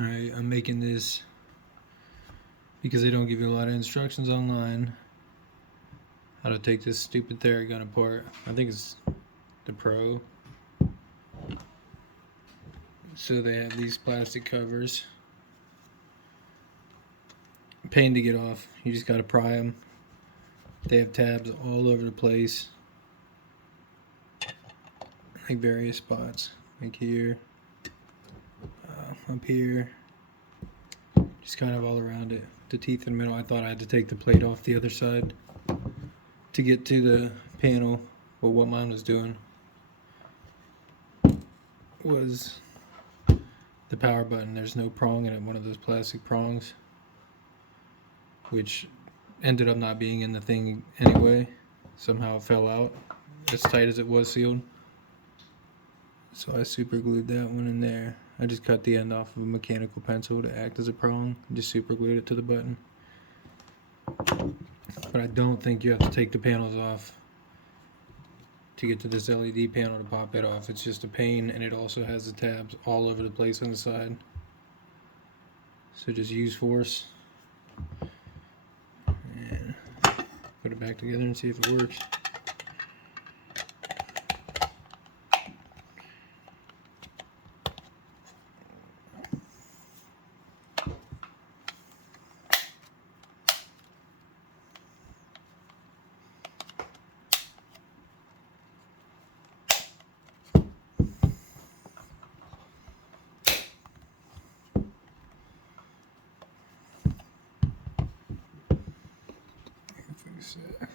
Alright, I'm making this because they don't give you a lot of instructions online how to take this stupid Theragun apart. I think it's the Pro. So they have these plastic covers. Pain to get off. You just gotta pry them. They have tabs all over the place, like various spots, like here, up here, just kind of all around it. The teeth in the middle. I thought I had to take the plate off the other side to get to the panel, but what mine was doing was the power button. There's no prong in it, one of those plastic prongs, which ended up not being in the thing anyway. Somehow it fell out as tight as it was sealed. So I super glued that one in there. I just cut the end off of a mechanical pencil to act as a prong and just super glued it to the button. But I don't think you have to take the panels off to get to this LED panel to pop it off. It's just a pain, and it also has the tabs all over the place on the side. So just use force and put it back together and see if it works. Fix it.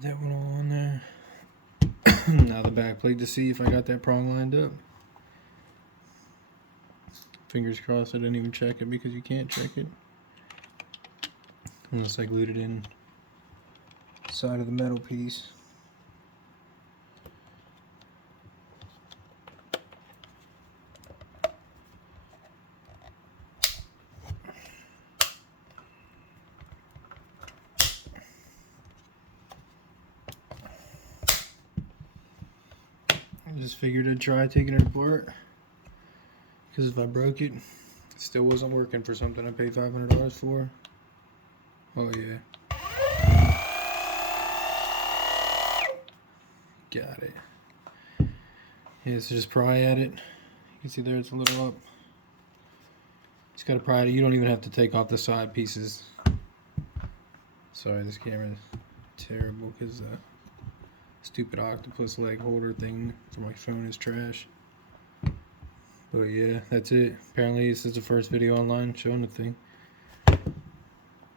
That one all on there. Now the back plate to see if I got that prong lined up. Fingers crossed I didn't even check it, because you can't check it unless I glued it in side of the metal piece. I just figured I'd try taking it apart, because if I broke it, it still wasn't working for something I paid $500 for. Oh yeah. Got it. Yeah, so just pry at it. You can see there it's a little up. Just gotta pry it. You don't even have to take off the side pieces. Sorry, this camera is terrible because the stupid octopus leg holder thing for my phone is trash. But yeah, that's it. Apparently this is the first video online showing the thing.